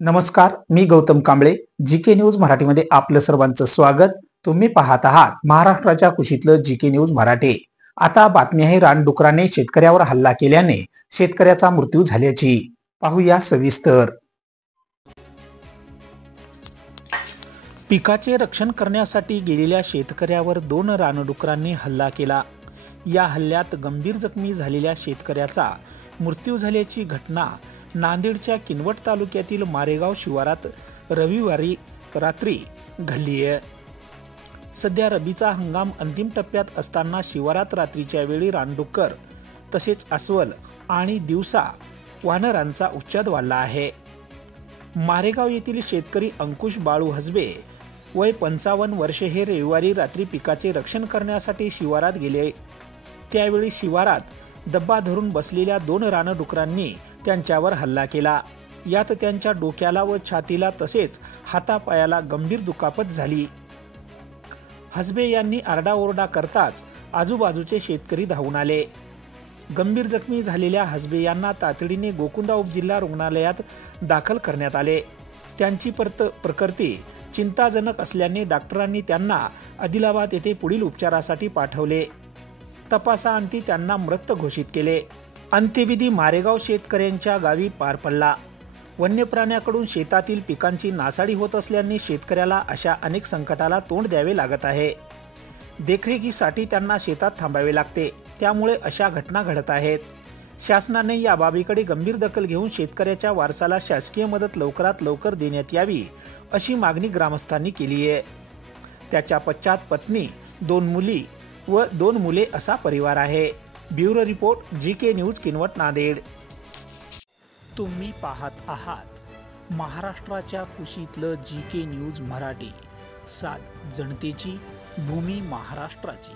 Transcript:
नमस्कार, मी Gautam Kamble. GK news मराठीमध्ये आपलं सर्वांचं स्वागत. तुम्ही पाहत आहात महाराष्ट्राच्या कुशीतलं जीके न्यूज मराठी. आता बातमी आहे रानडुकराने शेतकऱ्यावर हल्ला केल्याने शेतकऱ्याचा मृत्यू झाल्याची. पाहूया सविस्तर. पिकाचे रक्षण करण्यासाठी गेलेल्या शेतकऱ्यावर 2 रानडुकरांनी हल्ला केला. या हल्ल्यात गंभीर जखमी झालेल्या शेतकऱ्याचा मृत्यू झाल्याची घटना नांदेडच्या किनवट तालुक्यातील मारेगाव शिवारात रविवारी रात्री घडली आहे. सध्या रबीचा हंगाम अंतिम टप्प्यात असताना शिवारात रात्रीच्या वेळी रानडुक्कर तसेच अस्वल आणि दिवसा वानरांचा उच्चाद वाढला आहे. मारेगाव येथील शेतकरी अंकुश बाळू हसबे वय 55 वर्षे हे रविवारी रात्री पिकाचे रक्षण करण्यासाठी शिवारात गेले. त्यावेळी शिवारात दब्बा धरून बसलेल्या 2 रानडुकरांनी त्यांच्यावर हल्ला केला. यात त्यांच्या डोक्याला व छातीला तसेच हातापायाला गंभीर दुखापत झाली. हसबे यांनी आरडाओरडा करताच आजूबाजूचे शेतकरी धावून आले. गंभीर जखमी झालेल्या हसबे यांना तातडीने गोकुंदा उपजिल्हा रुग्णालयात दाखल करण्यात आले. त्यांची प्रकृती चिंताजनक असल्याने डॉक्टरांनी त्यांना आदिलाबाद येथे पुढील उपचारासाठी पाठवले. तपासाअंती त्यांना मृत घोषित केले. अंत्यविधी मारेगाव शेतकऱ्यांच्या गावी पार पडला. वन्य प्राण्याकडून शेतातील पिकांची नासाडी होत असल्याने शेतकऱ्याला अशा अनेक संकटाला तोंड द्यावे लागत आहे. देखरेखीसाठी त्यांना शेतात थांबावे लागते, त्यामुळे अशा घटना घडत आहेत. शासनाने या बाबीकडे गंभीर दखल घेऊन शेतकऱ्याच्या वारसाला शासकीय मदत लवकरात लवकर देण्यात यावी अशी मागणी ग्रामस्थांनी केली आहे. त्याच्या पश्चात पत्नी, 2 मुली व 2 मुले असा परिवार आहे. Bureau report, GK news, Kinwat, Nanded. तुम्ही पाहत आहात महाराष्ट्राच्या कुशीतलं जीके न्यूज मराठी. सात जनतेची, भूमी महाराष्ट्राची.